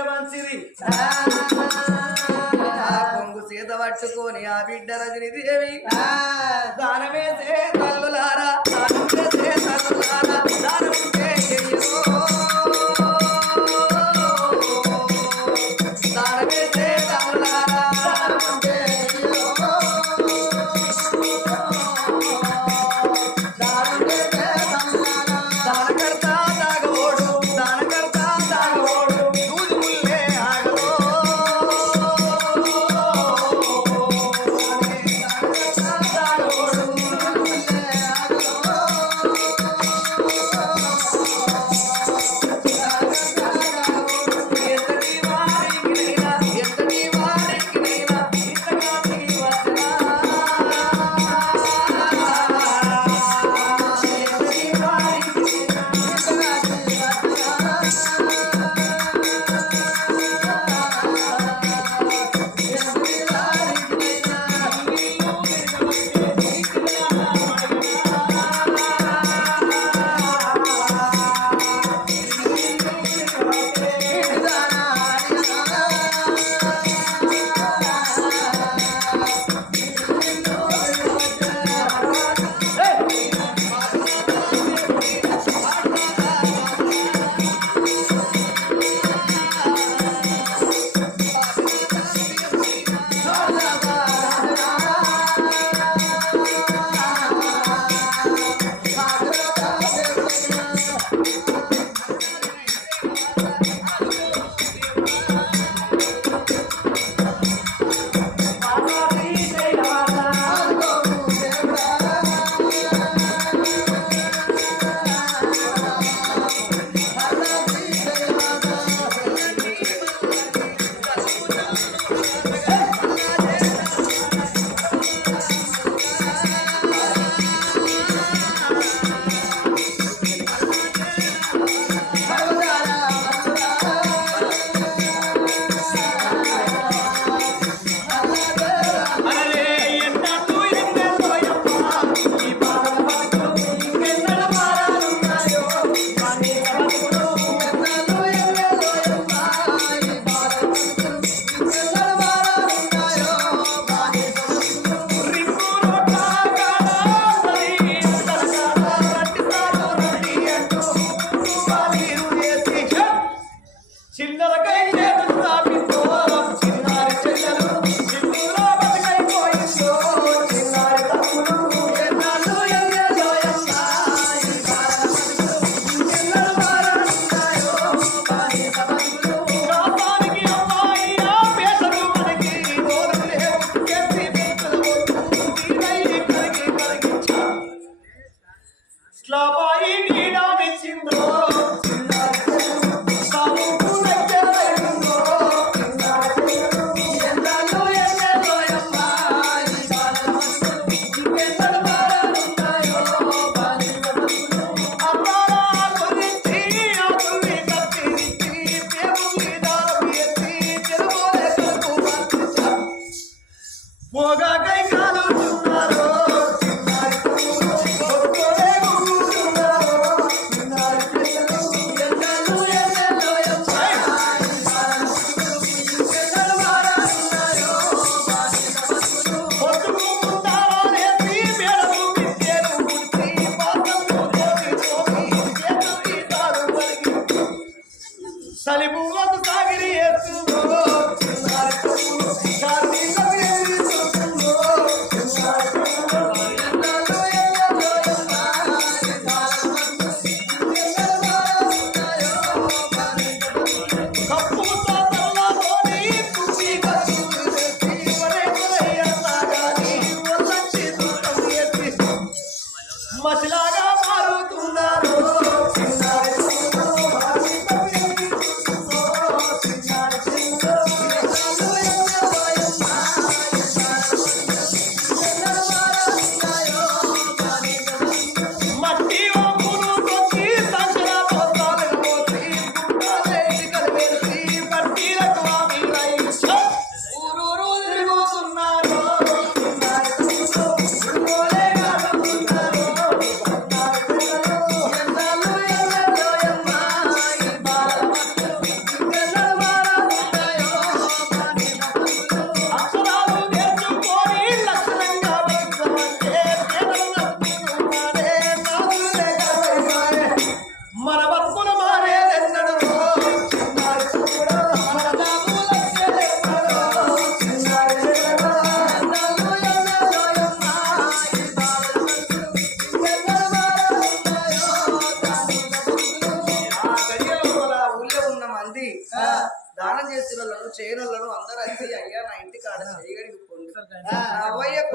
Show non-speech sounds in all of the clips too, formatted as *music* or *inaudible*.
మంచిది కొంగు సీత పట్టుకొని ఆ బిడ్డ రజని దేవి దానమే సే తల్లులారా దానమే సే తల్లులారా దానమే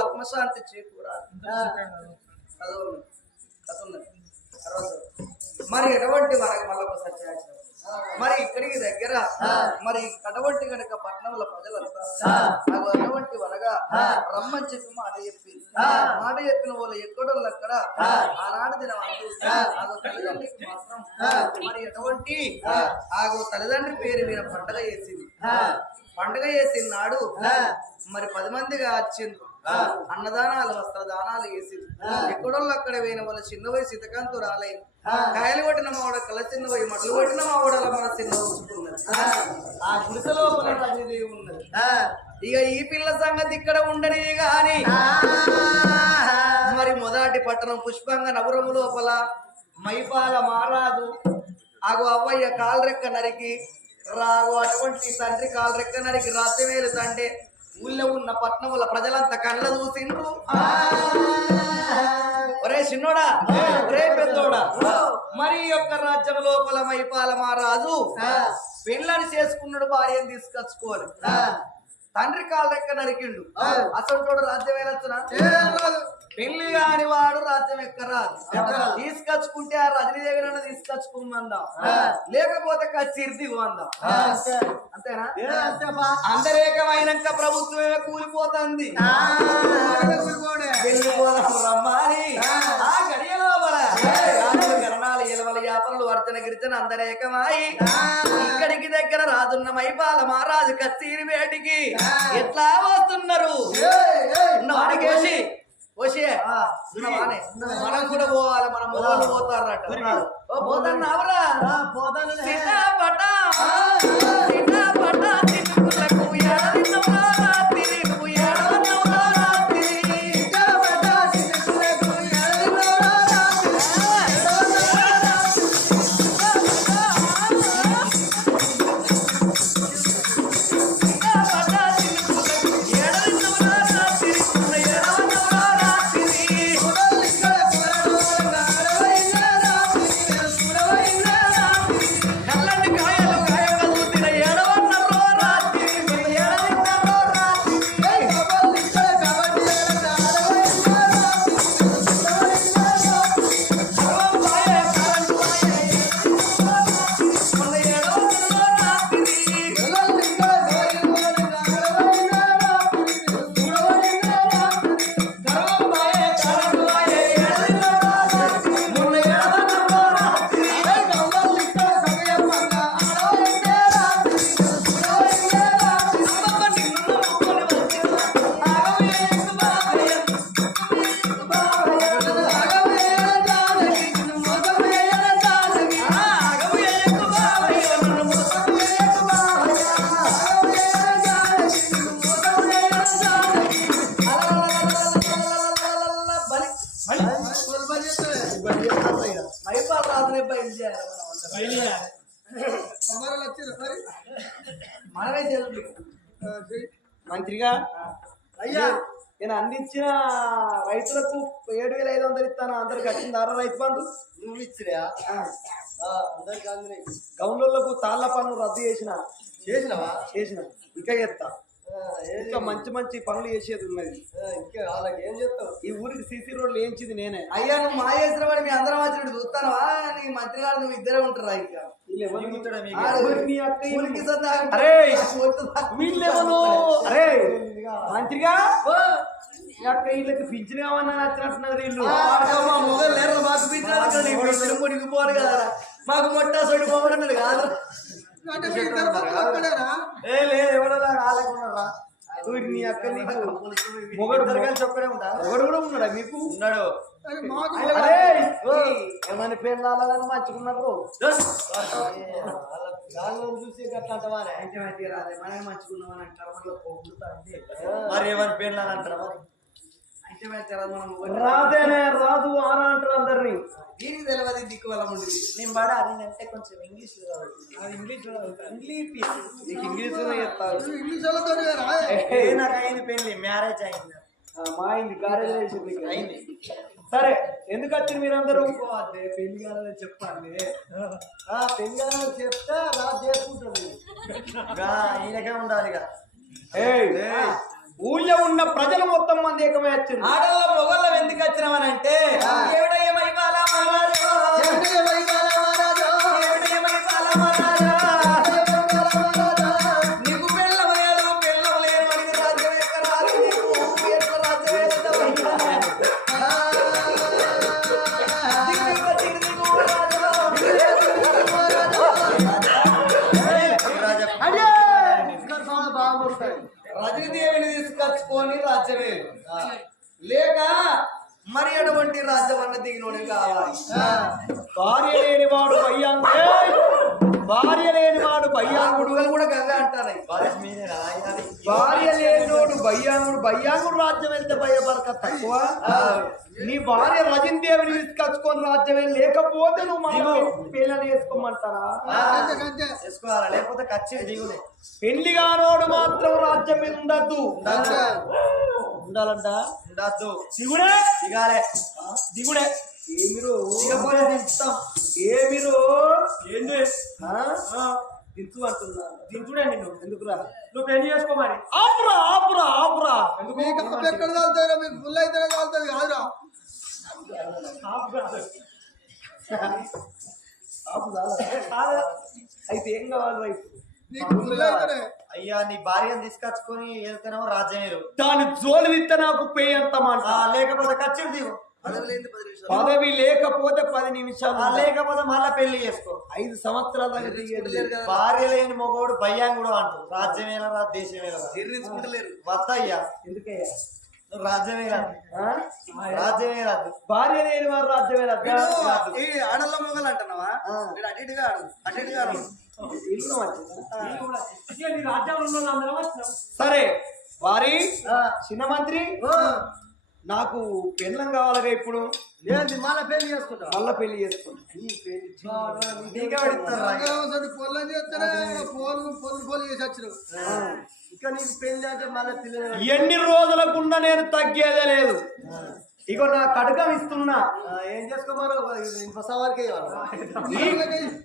ఆత్మశాంతి చేకూరాలి. మరి ఎటువంటి మనకు మళ్ళీ ఒకసారి చేయాల్సి మరి ఇక్కడికి దగ్గర మరి అటువంటి కనుక పట్టణంలో ప్రజలంతా అటువంటి వనగా రమ్మని చెప్పి మాట చెప్పింది. మాట చెప్పిన వాళ్ళు ఎక్కడో అక్కడ ఆనాడు దినం అంటూ ఆగో తల్లిదండ్రికి మాత్రం మరి ఎటువంటి ఆగో తల్లిదండ్రి పేరు మీద పండగ చేసింది. పండగ చేసిన నాడు మరి పది మందిగా వచ్చిండ్రు అన్నదానాలు వస్త్రదానాలు వేసింది ఎక్కడో అక్కడ పోయిన వాళ్ళ చిన్న వయసు ఇతకంతు రాలేదు కాయలు కొట్టిన మావిడ కళ్ళ చిన్న పోయి మట్లు కొట్టిన మావిడ మన చిన్న ఉంచుకున్నది ఆ. గుడిసె లోపల ఉన్నది. ఇక ఈ పిల్ల సంగతి ఇక్కడ ఉండని గాని మరి మొదటి పట్టణం పుష్పంగా నగరము లోపల మైపాల మారాదు ఆగు అవ్వయ్య కాలరెక్క నరికి రాగు అటువంటి తండ్రి కాలరెక్క నరికి రాత్రివేలు తండ్రి ఊళ్ళో ఉన్న పట్టణముల ప్రజలంతా కళ్ళ చూసిండ్రు. ఒరే చిన్నోడా ఒరే పెద్దోడా మరి యొక్క రాజ్యం లోపల మైపాల మహారాజు పెళ్ళని చేసుకున్నాడు భార్యను తీసుకొచ్చుకోవాలి. తండ్రి కాళ్ళ రెక్క నరికిండు. అసలు తోడు రాజ్యం వెళ్ళొచ్చునా పెళ్ళి కాని వాడు రాజ్యం ఎక్కరాదు తీసుకొచ్చుకుంటే ఆ రజనీ దగ్గర తీసుకొచ్చుకోమందాం. లేకపోతే కచ్చిరిది అందాం అంతేనా? అందరేకమైనాక ప్రభుత్వమే కూలిపోతుంది. వెళ్ళిపోదాం రమ్మని. ఆ. గడియ లోపల వర్తన గిరిజన అందరేకమాయి ఇక్కడికి దగ్గర రాజున్న మైపాల మహారాజు కస్తీరి వేటికి. ఎట్లా వస్తున్నారు? మనం కూడా పోవాలి మన మొదలు పోతారట. ఓ పోతున్నావురా సీతాపట. మంత్రిగా అయ్యా. నేను అందించిన రైతులకు ఏడు వేల ఐదు వందలు ఇస్తాను. అందరికి వచ్చిందారా రైతు బంధు. నువ్వు ఇచ్చిరా అందరికి అందినాయి గౌన్లకు తాళ్ళ పన్ను రద్దు చేసిన. చేసినావా? చేసిన. ఇంకా చేస్తా. ఇంకా మంచి మంచి పనులు చేసేది ఉన్నది. ఇంకా వాళ్ళకి ఏం చెప్తావు ఈ ఊరికి సీసీ రోడ్లు ఏంచింది నేనే. అయ్యా నువ్వు మా చేసిన వాడు మీ అందరం వచ్చినట్టు చూస్తానవా? నీ మంత్రి గారు నువ్వు ఇద్దరే ఉంటారా ఇంకా? అరే! వీళ్ళెవరు అరే మంత్రిగా మీ అక్క వీళ్ళకి పింఛన్ కావన్నా నచ్చినట్టున్నారు వీళ్ళు మా మొగలు లేరు మాకు ఇద్దరు మునిగిపోరు కదా మాకు మొట్ట సొడి పోవడం కాదు ఏ లేదు ఎవరో రాలేకున్నారా నీ అక్క నీకు మొగడు కలిసి ఒక్కడే ఉంటా మొగడు కూడా ఉన్నాడా మీకు? ఉన్నాడు. అరే ఏమైనా పేరు రాలని మంచుకున్నారు చూసి మంచుకున్నామని అంటారు మరి ఏమని పేర్లు అని రాదేనే రాదు ఆరా అంటారు అందరినీ. దీనికి తెలియదు దిక్కు వల్ల ఉండేది నేను పడా అంటే కొంచెం ఇంగ్లీష్ ఇంగ్లీష్ ఇంగ్లీష్ నీకు ఇంగ్లీష్ చెప్తారు. నాకు అయింది పెళ్ళి మ్యారేజ్ అయింది. మా అయింది వేసింది అయింది సరే ఎందుకు వచ్చారు మీరందరూ? అదే పెళ్ళి కాదని చెప్పండి ఆ పెళ్ళి కాదని చెప్తే రా. చేసుకుంటాడు ఈయనకే ఉండాలి ఇక ఏయ్, ఊళ్ళో ఉన్న ప్రజలు మొత్తం మంది ఏకమే వచ్చింది ఆడల్లో మొగల్లో ఎందుకు ఏమిటయ్య మైపాల భార్య లేని వాడు! భార్య లేని వాడు భయ్యాంగుడు. గుడుగలు కూడా గంగ అంటారు. భార్య లేనివాడు భయ్యాంగుడు. భయ్యాంగుడు రాజ్యం వెళ్తే భయపడక తక్కువ. నీ భార్య రజనీదేవిని తీసుకొచ్చుకొని రాజ్యమే లేకపోతే నువ్వు మన పిల్లని వేసుకోమంటారా? చేసుకోవాలా లేకపోతే ఖర్చు దిగులే. పెళ్ళి కానోడు మాత్రం రాజ్యం మీద ఉండద్దు. ఉండాలంట. ఉండద్దు. దిగుడే దిగాలే. దిగుడే ఏమిరు? దిగపోతే దించుతాం ఏమిరు? ఏంది? దించు అంటున్నా. దించుడే నిన్ను ఎందుకురా? నువ్వు పెళ్ళి చేసుకో మరి. ఆపురా ఆపురా ఆపురా. ఎందుకు? ఎక్కడ ఫుల్ అయితేనే తాగుతుంది కాదురా. కాదా? అయితే ఏం కావాలి అయ్యా నీ భార్యను తీసుకొచ్చుకొని వెళ్తేనేమో రాజ్యమేరు దాని జోలు విత్త నాకు పేయి అంతమాట లేకపోతే ఖర్చు దిగు పదవి లేకపోతే పది నిమిషాలు లేకపోతే మళ్ళా పెళ్ళి చేసుకో. ఐదు సంవత్సరాల లేదు. భార్య లేని మొగోడు భయ్యాంగుడు అంటు రాజ్యమేలా రా దేశమేలా జీర్ణించుకుంటలేరు వద్దయ్యా. ఎందుకయ్యా? నువ్వు రాజ్యమే రాదు ఆ? రాజ్యమే రాదు భార్య లేని వారు రాజ్యమే రాజ్యం ఈ ఆడల మొగలు అంటున్నావా? వీడు అటు ఇటుగా ఆడు అటు ఇటుగా ఆడు? సరే వారి చిన్న మంత్రి నాకు పెళ్ళం కావాలిగా ఇప్పుడు. లేదు మళ్ళీ పెళ్ళి చేసుకుంటా? మళ్ళా పెళ్ళి చేసుకుంటా. పొలం పోలు పొలు పొలు చేసి వచ్చినావు. ఇంకా నీకు పెళ్ళి అంటే మళ్ళీ పిల్లలు ఎన్ని రోజులకున్నా నేను తగ్గేదే లేదు. ఇగో నా కడగం ఇస్తున్నా. ఏం చేసుకోమని సవారికి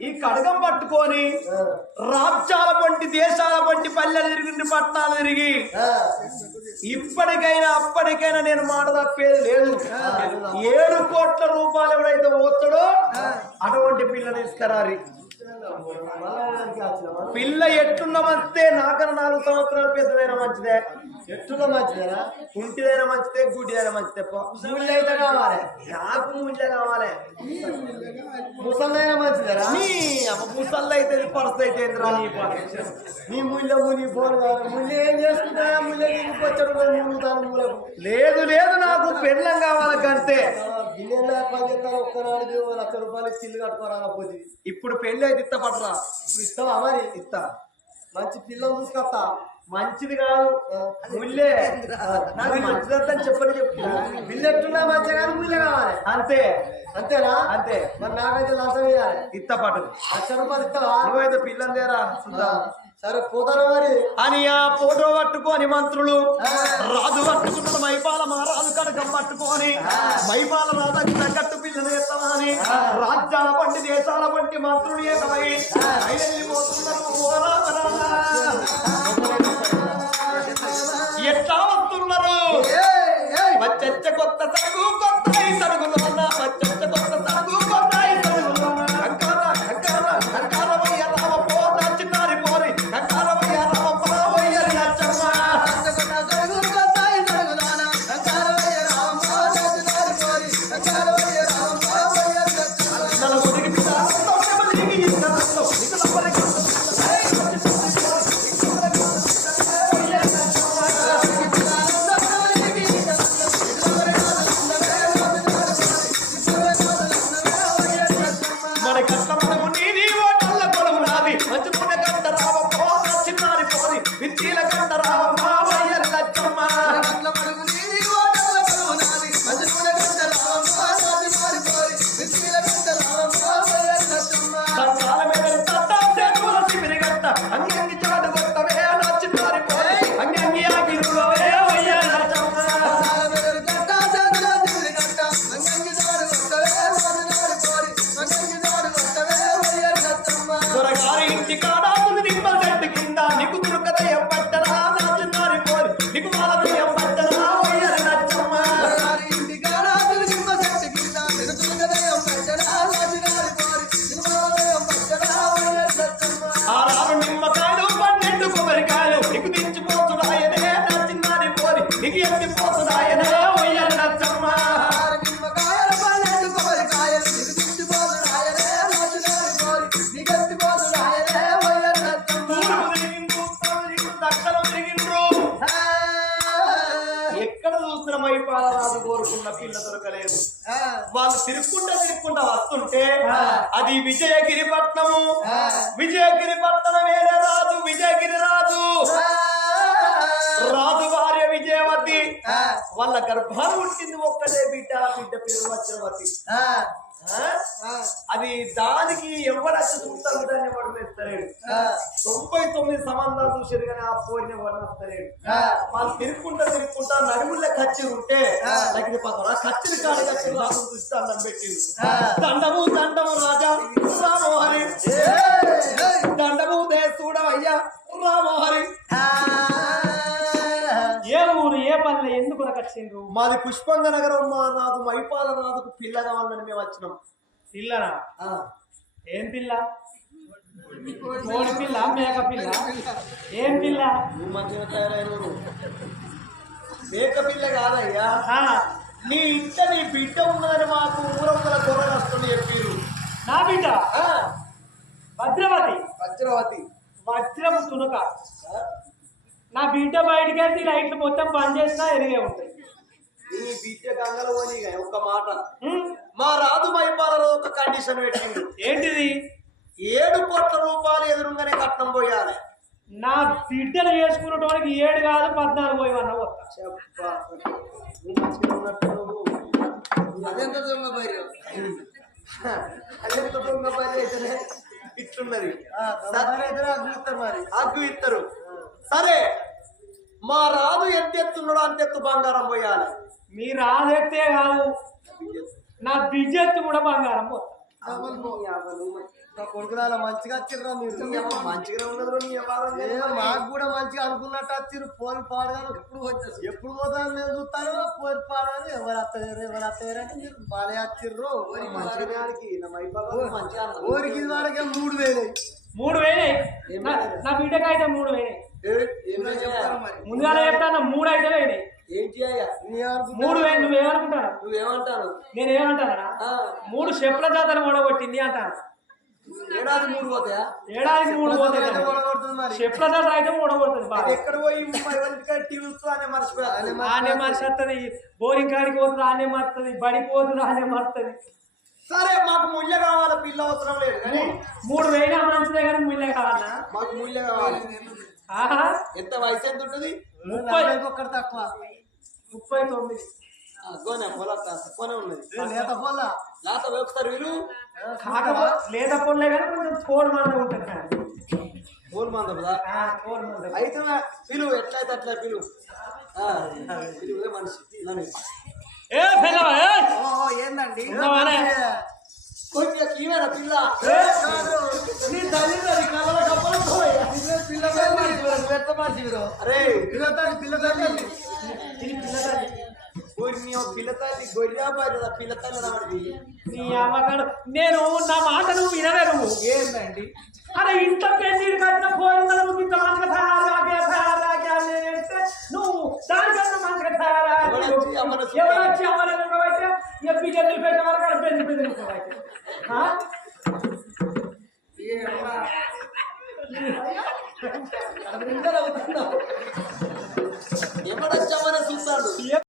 ఈ- కడగం పట్టుకొని రాజ్యాల వంటి దేశాల వంటి పల్లెలు తిరిగి పట్టణాలు తిరిగి. ఇప్పటికైనా అప్పటికైనా నేను మాట తప్పేది లేదు. ఏడు కోట్ల రూపాయలు ఎవడైతే పోతాడో అటువంటి పిల్ల తీసుకురారి. పిల్ల ఎట్టున్న మంచిదే నాకన్నా నాలుగు సంవత్సరాలు పెద్దదైనా మంచిదే. ఎట్టులో మంచిదేనా? కుంటిదైనా మంచిదే గుడ్డిదైనా మంచిదే. పో. అయితే కావాలి. నాకు ముళ్ళే కావాలి. ముసళ్ళైనా మంచిదేరా నీ అమ్మ ముసళ్ళు అయితే పరస్ అయితే నీ పని నీ నీ ఫోన్ కావాలి ముళ్ళు ఏం చేసుకుంటా ముళ్ళ నీకు వచ్చాడు మురుగుతాను మూలకు లేదు లేదు నాకు పెళ్ళం కావాలి కంటే. గిన్నెలో పని చేస్తాను ఒక్కనాడికి ఓ లక్ష రూపాయలు ఇచ్చి ఇల్లు కట్టుకోరా పోతే. ఇప్పుడు పెళ్ళి అయితే ఇత్తపడరా ఇప్పుడు ఇస్తావా మరి? ఇస్తా మంచి పిల్లలు చూసుకొస్తా మంచిది కాదు. ముల్లే. నాకు మంచిదని చెప్పని చెప్తున్నా. బిల్లు ఎట్టున్నా మంచిగా కానీ ముళ్ళ కావాలి. అంతే. అంతేనా? అంతే. మరి నాకైతే లంచం వేయాలి ఇత్తపడు లక్ష రూపాయలు ఇస్తావా నువ్వైతే దేరా చూద్దాం సరే మరి? అని ఆ ఫోటో పట్టుకొని మంత్రులు రాజు పట్టుకున్నాడు మైపాల మహారాజు కడకం పట్టుకొని. మైపాల రాజాకి తగ్గట్టు పిల్లలు ఎత్తమని రాజ్యాల వంటి దేశాల వంటి మంత్రులు ఏకమై వెళ్ళిపోతున్నారు వాళ్ళు తిరుక్కుంటా తిరుక్కుంటా వస్తుంటే. అది విజయగిరి పట్నము. విజయగిరి పట్టణం వేరే రాజు విజయగిరి రాజు రాజు ఆ. వాళ్ళ గర్భాలు పుట్టింది ఒక్కటే బిడ్డ బిడ్డ పేరు వజ్రవతి? ఆ, అది దానికి ఎవరు వచ్చి చూస్తాడు దాన్ని ఎవరు తొంభై తొమ్మిది సంబంధాలు చూసారు కానీ ఆ పోయిన ఆ. వాళ్ళు తిరుక్కుంటా తిరుక్కుంటా నడుముల కచ్చి ఉంటే. దగ్గర పక్కన కచ్చిని కాడి కచ్చి రాజు చూస్తే అన్నం పెట్టింది. దండము దండము రాజా. రామోహరి. దండము దేశూడవయ్యా రామోహరి మాది పుష్పంగ నగరం మా రాజు మైపాల రాజుకు పిల్ల కావాలని మేము వచ్చినాం. పిల్లనా? ఆ. ఏం పిల్ల? కోడి పిల్ల మేక పిల్ల. ఏం పిల్ల? నువ్వు మంచిగా తయారైన మేక పిల్ల కాదయ్యా. ఆ, నీ ఇంట నీ బిడ్డ ఉన్నదని మాకు ఊరొక్కల గొర్రెలు వస్తుంది చెప్పారు. నా బిడ్డ? భద్రవతి. వజ్రవతి వజ్రము తునక. నా బిడ్డ బయటికి వెళ్తే ఈ లైట్లు మొత్తం బంద్ చేసినా ఎరిగే ఉంటాయి బిడ్డ గంగలు పోనీ ఒక మాట. మా రాజు మైపాలలో ఒక కండిషన్ పెట్టిండు. ఏంటిది? ఏడు కోట్ల రూపాయలు ఎదురుగానే కట్నం పోయాలి. నా బిడ్డలు చేసుకున్నటువంటి ఏడు కాదు పద్నాలుగు పోయి అన్న. అదెంత దొంగ భార్య దొంగ ఇట్లున్నది. మరి. అగ్గు ఇద్దరు సరే మా రాజు ఎంత ఎత్తున్నాడో అంత ఎత్తు బంగారం పోయాలి. మీరు రాదెత్తే కాదు. నా బిడ్జెత్తు కూడా బంగారం కొడుకులాల మంచిగా వచ్చిర్రా మంచిగా ఉండదు మాకు కూడా మంచిగా అనుకున్నట్టు వచ్చిర్రు పోలు పాడగాను ఎప్పుడు వచ్చేసి ఎప్పుడు పోతాను నేను చూస్తాను పోలు పాడగాను ఎవరు అత్తగారు ఎవరు అత్తగారు అంటే మీరు బాగా వచ్చిర్రు. ఊరికి వరకే మూడు వేలు. మూడు వేయినాయి నా నా బిడ్డకి అయితే మూడు వేయినాయి ఏ, ఏం చెప్తారు మరి. ముందుగా చెప్తాను మూడు అయితే వేయినాయి మూడు వేలు నువ్వేమనుకుంటాను నువ్వేమంటాను నేను ఏమంటానా? ఆ, మూడు చెప్పుల జాతర ఓడగొట్టింది అంటాను? ఏడాది మూడు పోతాయా? ఏడాదికి మూడు పోతాయి చెప్పుల జాతర అయితే ఓడగొడుతుంది ఎక్కడ పోయి మరి వంటికాడ టీవీ అనే మర్చిపోయాను ఆనే మనిషి వస్తుంది బోరింగ్ కాడికి పోతుంది ఆనే మారుతుంది బడికి పోతుంది ఆనే మారుతుంది. సరే మాకు ముళ్ళ కావాలి? పిల్ల అవసరం లేదు కానీ మూడు వేయినా మంచిదే కానీ ముళ్ళే కావాలన్నా మాకు ముళ్ళ కావాలి. ఎంత వయసు ఎంత ఉంటుంది? ముప్పై. ఒక్కటి తక్కువ. ముప్పై తొమ్మిది. అగ్గోనే పొలం తక్కువనే ఉన్నది. లేత పొల్ల లేత వీరు కాకపోతే లేదా పొల్లే కానీ కొంచెం తోడు మంది ఉంటుంది కానీ. మంది కదా తోడు మంది. అయితే పిలువు ఎట్లయితే అట్లా పిలువు? ఆ, పిలువే మనిషి. ఏ పిల్లవా ఏందండి? కొంచెం కీవేనా పిల్ల. ఏ? నీ తల్లి అది కళ్ళ కప్పలు పోయా. పిల్ల అరే. పిల్ల తల్లి పిల్ల తల్లి. నీ అమ్మకాడు నేను నా మాట నువ్వు వినలేను. ఏంటండి అరే ఇంత పెళ్ళి కట్టిన ఫోన్ ఇంత మంచిగా నువ్వు దానికన్నా మంచిగా తయారా ఎవరు వచ్చి అమ్మలేదు కాబట్టి ఎప్పి జల్లి పెట్టే వరకు పెళ్ళి పెద్ద *laughs* ఎవడొచ్చామని చూస్తాడు?